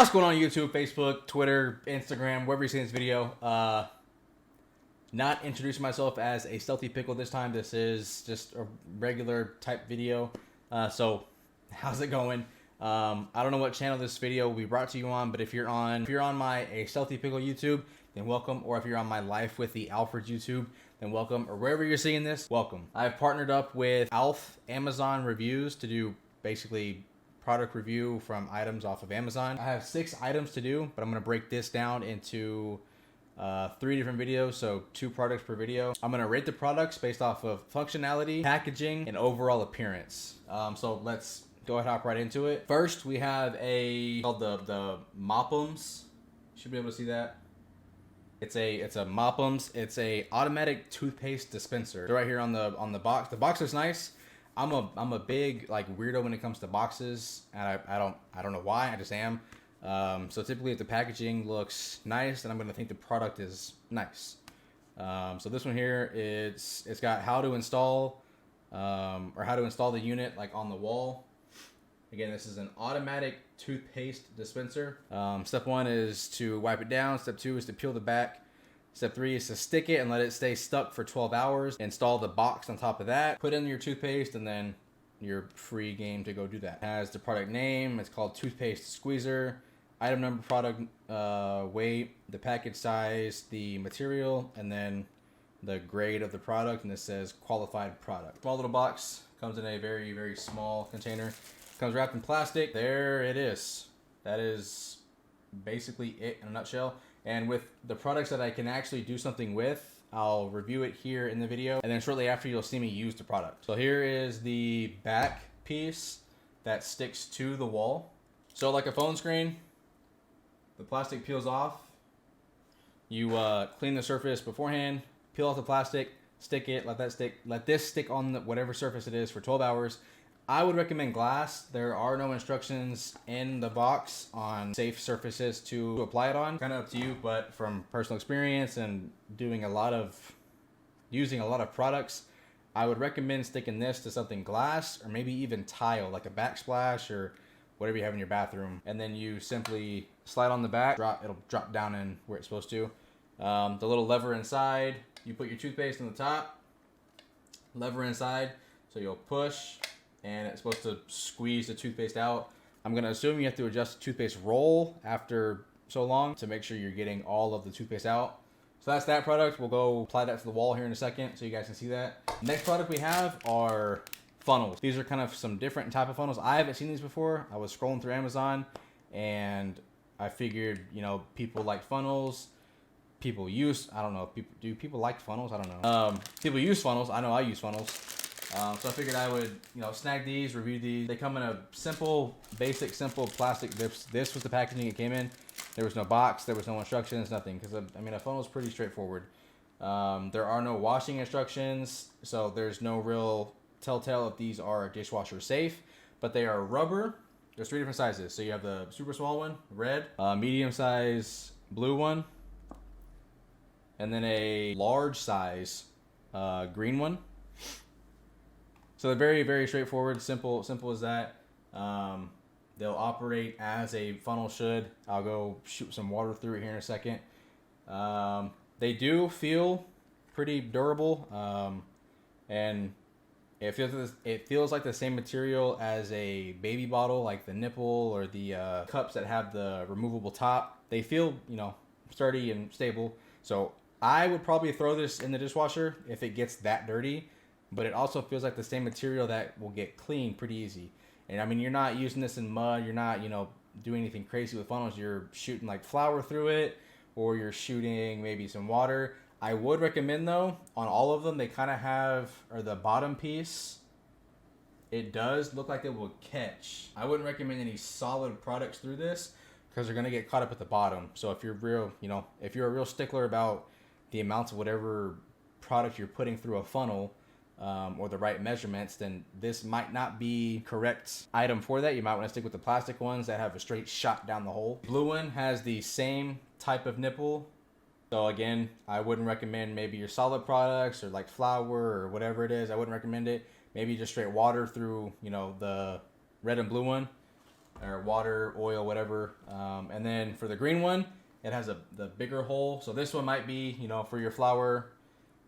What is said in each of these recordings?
What's going on YouTube, Facebook, Twitter, Instagram, wherever you're seeing this video. Not introducing myself as a Stealthypickle this time. This is just a regular type video. So how's it going? I don't know what channel this video will be brought to you on, but if you're on my Stealthypickle YouTube, then welcome. Or if you're on my Life with the Alfred YouTube, then welcome. Or wherever you're seeing this, welcome. I've partnered up with Amazon Reviews to do basically product review from items off of Amazon. I have 6 items to do, but I'm gonna break this down into 3 different videos, so 2 products per video. I'm gonna rate the products based off of functionality, packaging, and overall appearance. So let's go ahead and hop right into it. First, we have called the Mopums. Should be able to see that. It's a Mopums. It's a automatic toothpaste dispenser. So right here on the box. The box is nice. I'm a big like weirdo when it comes to boxes, and I don't know why, I just am. So typically if the packaging looks nice, then I'm gonna think the product is nice. So this one here, it's got how to install or how to install the unit like on the wall. Again, this is an automatic toothpaste dispenser. Step 1 is to wipe it down. Step 2 is to peel the back. Step 3 is to stick it and let it stay stuck for 12 hours. Install the box on top of that. Put in your toothpaste and then you're free game to go do that. It has the product name. It's called Toothpaste Squeezer. Item number, product weight, the package size, the material, and then the grade of the product. And this says qualified product. Small little box. Comes in a very, very small container. Comes wrapped in plastic. There it is. That is basically it in a nutshell. And with the products that I can actually do something with, I'll review it here in the video. And then shortly after, you'll see me use the product. So here is the back piece that sticks to the wall. So like a phone screen, the plastic peels off. You clean the surface beforehand, peel off the plastic, stick it, let this stick on whatever surface it is for 12 hours. I would recommend glass. There are no instructions in the box on safe surfaces to apply it on. Kind of up to you, but from personal experience and using a lot of products, I would recommend sticking this to something glass or maybe even tile, like a backsplash or whatever you have in your bathroom. And then you simply slide on the back, it'll drop down in where it's supposed to. The little lever inside, you put your toothpaste on the top, lever inside, so you'll push, and it's supposed to squeeze the toothpaste out. I'm gonna assume you have to adjust the toothpaste roll after so long to make sure you're getting all of the toothpaste out. So that's that product. We'll go apply that to the wall here in a second so you guys can see that. Next product we have are funnels. These are kind of some different type of funnels. I haven't seen these before. I was scrolling through Amazon and I figured, you know, people like funnels. I don't know, do people like funnels? I don't know. People use funnels. I know I use funnels. So I figured I would, you know, snag these, review these. They come in a basic, simple plastic. This was the packaging it came in. There was no box, there was no instructions, nothing. Because, I mean, a funnel is pretty straightforward. There are no washing instructions, so there's no real telltale if these are dishwasher safe. But they are rubber. There's 3 different sizes. So you have the super small one, red, medium size, blue one, and then a large size, green one. So they're very, very straightforward, simple as that. They'll operate as a funnel should. I'll go shoot some water through it here in a second. They do feel pretty durable, and it feels like the same material as a baby bottle, like the nipple or the cups that have the removable top. They feel, you know, sturdy and stable. So I would probably throw this in the dishwasher if it gets that dirty. But it also feels like the same material that will get clean pretty easy. And I mean, you're not using this in mud. You're not, you know, doing anything crazy with funnels. You're shooting like flour through it, or you're shooting maybe some water. I would recommend though, on all of them, they kind of have, or the bottom piece, it does look like it will catch. I wouldn't recommend any solid products through this because they're gonna get caught up at the bottom. So if you're real, you know, if you're a real stickler about the amounts of whatever product you're putting through a funnel, or the right measurements, then this might not be correct item for that. You might want to stick with the plastic ones that have a straight shot down the hole. Blue one has the same type of nipple. So again, I wouldn't recommend maybe your solid products or like flour or whatever it is. I wouldn't recommend it. Maybe just straight water through, you know, the red and blue one. or water, oil, whatever. And then for the green one, it has the bigger hole. So this one might be, you know, for your flour,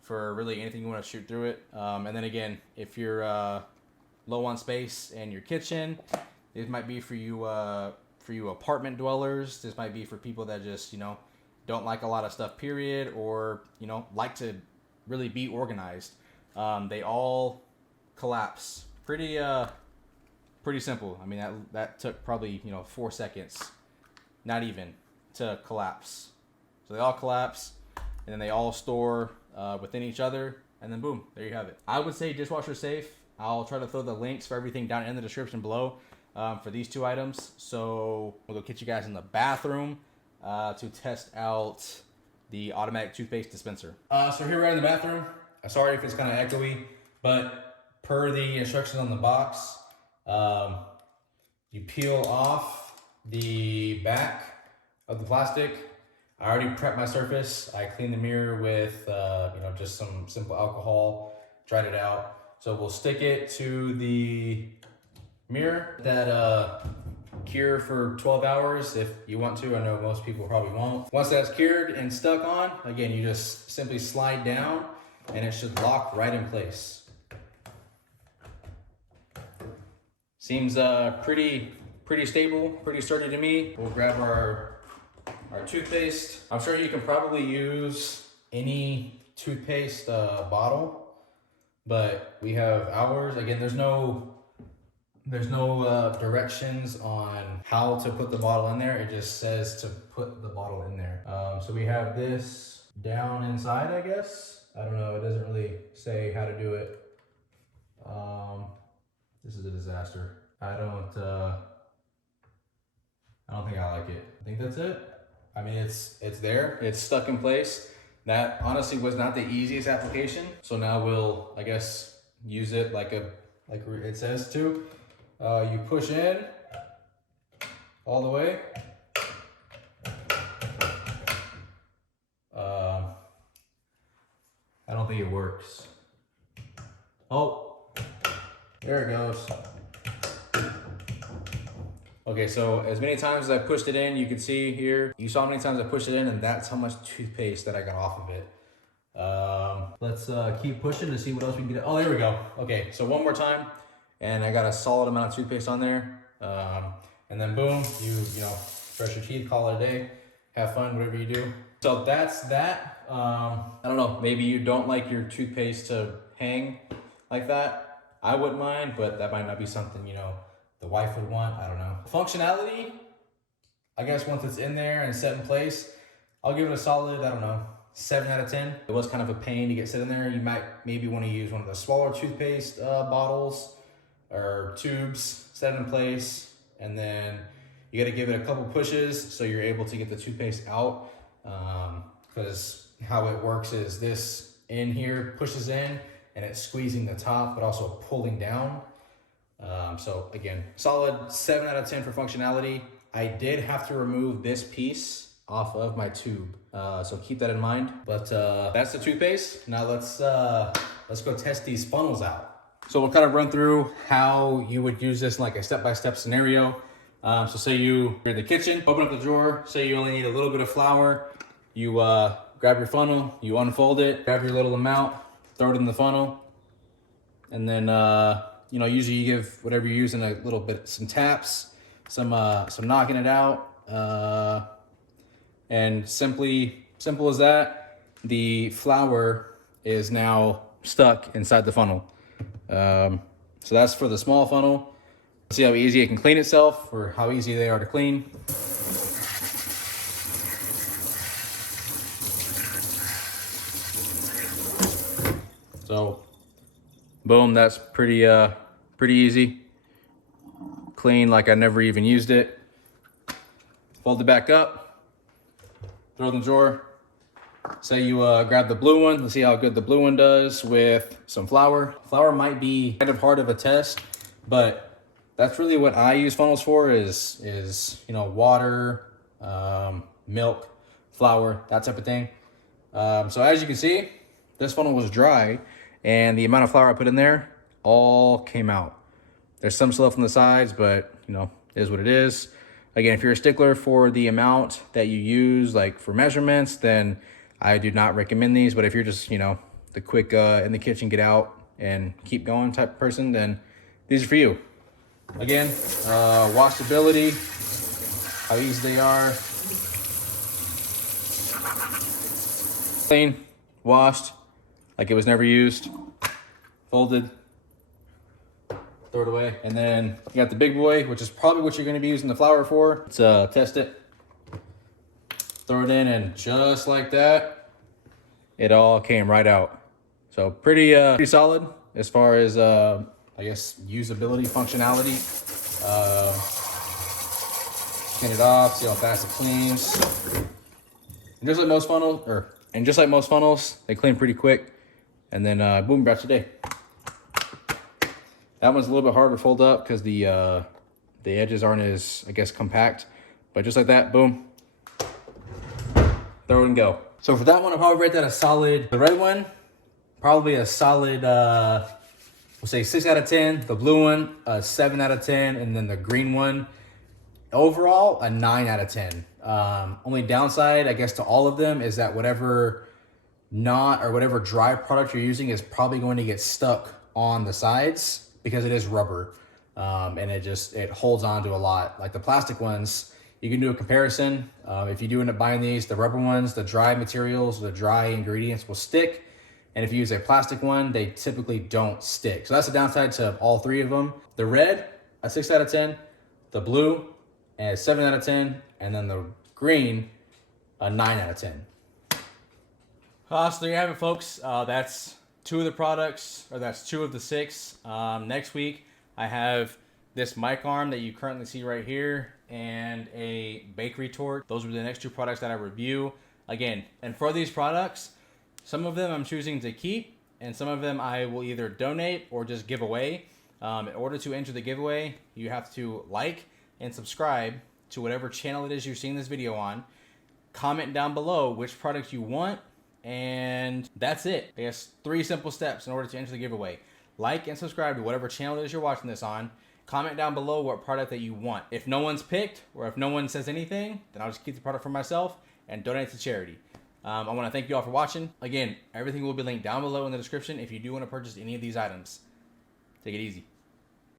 for really anything you want to shoot through it. And then again, if you're low on space in your kitchen, this might be for you apartment dwellers. This might be for people that just, you know, don't like a lot of stuff, period, or, you know, like to really be organized. They all collapse pretty simple. I mean, that took probably, you know, 4 seconds, not even, to collapse. So they all collapse, and then they all store within each other, and then boom, there you have it. I would say dishwasher safe. I'll try to throw the links for everything down in the description below for these two items. So we'll go get you guys in the bathroom to test out the automatic toothpaste dispenser. So here we are in the bathroom. Sorry if it's kind of echoey, but per the instructions on the box, you peel off the back of the plastic. I already prepped my surface. I cleaned the mirror with you know, just some simple alcohol, dried it out. So we'll stick it to the mirror. That cure for 12 hours if you want to. I know most people probably won't. Once that's cured and stuck on, again, you just simply slide down and it should lock right in place. Seems pretty stable, pretty sturdy to me. We'll grab our toothpaste. I'm sure you can probably use any toothpaste bottle, but we have ours. Again, there's no directions on how to put the bottle in there. It just says to put the bottle in there. So we have this down inside, I guess. I don't know, it doesn't really say how to do it. This is a disaster. I don't think I like it. I think that's it. I mean, it's there, it's stuck in place. That honestly was not the easiest application. So now we'll, I guess, use it like it says to. You push in all the way. I don't think it works. Oh, there it goes. Okay, so as many times as I pushed it in, you can see here, you saw how many times I pushed it in, and that's how much toothpaste that I got off of it. Let's keep pushing to see what else we can get. Oh, there we go. Okay, so one more time, and I got a solid amount of toothpaste on there. And then boom, you know, brush your teeth, call it a day, have fun, whatever you do. So that's that. I don't know, maybe you don't like your toothpaste to hang like that. I wouldn't mind, but that might not be something, you know, the wife would want. I don't know. Functionality, I guess once it's in there and set in place, I'll give it a solid, I don't know, 7 out of 10. It was kind of a pain to get set in there. You might maybe want to use one of the smaller toothpaste bottles or tubes, set it in place, and then you got to give it a couple pushes so you're able to get the toothpaste out. Because how it works is this in here pushes in and it's squeezing the top, but also pulling down. So again, solid 7 out of 10 for functionality. I did have to remove this piece off of my tube, so keep that in mind. But that's the toothpaste. Now let's go test these funnels out. So we'll kind of run through how you would use this in like a step-by-step scenario. So say you're in the kitchen, open up the drawer, say you only need a little bit of flour. You grab your funnel, you unfold it, grab your little amount, throw it in the funnel, and then you know, usually you give whatever you're using a little bit, some taps, some knocking it out, and simple as that. The flour is now stuck inside the funnel. So that's for the small funnel. See how easy it can clean itself, or how easy they are to clean. So, boom, that's pretty easy. Clean like I never even used it. Fold it back up, throw it in the drawer. Say you grab the blue one. Let's see how good the blue one does with some flour. Flour might be kind of hard of a test, but that's really what I use funnels for is you know, water, milk, flour, that type of thing. So as you can see, this funnel was dry, and the amount of flour I put in there all came out. There's some still left on the sides, but you know, It is what it is. Again, if you're a stickler for the amount that you use, like for measurements, then I do not recommend these. But if you're just, you know, the quick in the kitchen, get out and keep going type of person, then these are for you. Again, washability, how easy they are. Clean, washed, like it was never used, folded, throw it away. And then you got the big boy, which is probably what you're gonna be using the flour for. Let's test it. Throw it in, and just like that, it all came right out. So pretty solid as far as I guess usability, functionality. Clean it off, see how fast it cleans. And just like most funnels, they clean pretty quick. And then boom, brush your day. That one's a little bit harder to fold up because the edges aren't as, I guess, compact. But just like that, boom, throw it and go. So for that one, I'll probably rate that a solid. The red one, probably a solid, we'll say 6 out of 10. The blue one, a 7 out of 10. And then the green one, overall, a 9 out of 10. Only downside, I guess, to all of them is that whatever dry product you're using is probably going to get stuck on the sides because it is rubber. And it holds on to a lot. Like the plastic ones, you can do a comparison. If you do end up buying these, the rubber ones, the dry materials, the dry ingredients will stick. And if you use a plastic one, they typically don't stick. So that's the downside to all three of them. The red, a 6 out of 10. The blue, a 7 out of 10. And then the green, a 9 out of 10. So there you have it, folks. That's 2 of the products, or that's 2 of the 6. Next week, I have this mic arm that you currently see right here and a bakery torch. Those are the next 2 products that I review. Again, and for these products, some of them I'm choosing to keep, and some of them I will either donate or just give away. In order to enter the giveaway, you have to like and subscribe to whatever channel it is you're seeing this video on. Comment down below which product you want, and that's it. I guess 3 simple steps in order to enter the giveaway. Like and subscribe to whatever channel it is you're watching this on. Comment down below what product that you want. If no one's picked, or if no one says anything, then I'll just keep the product for myself and donate to charity. I want to thank you all for watching. Again, everything will be linked down below in the description if you do want to purchase any of these items. Take it easy.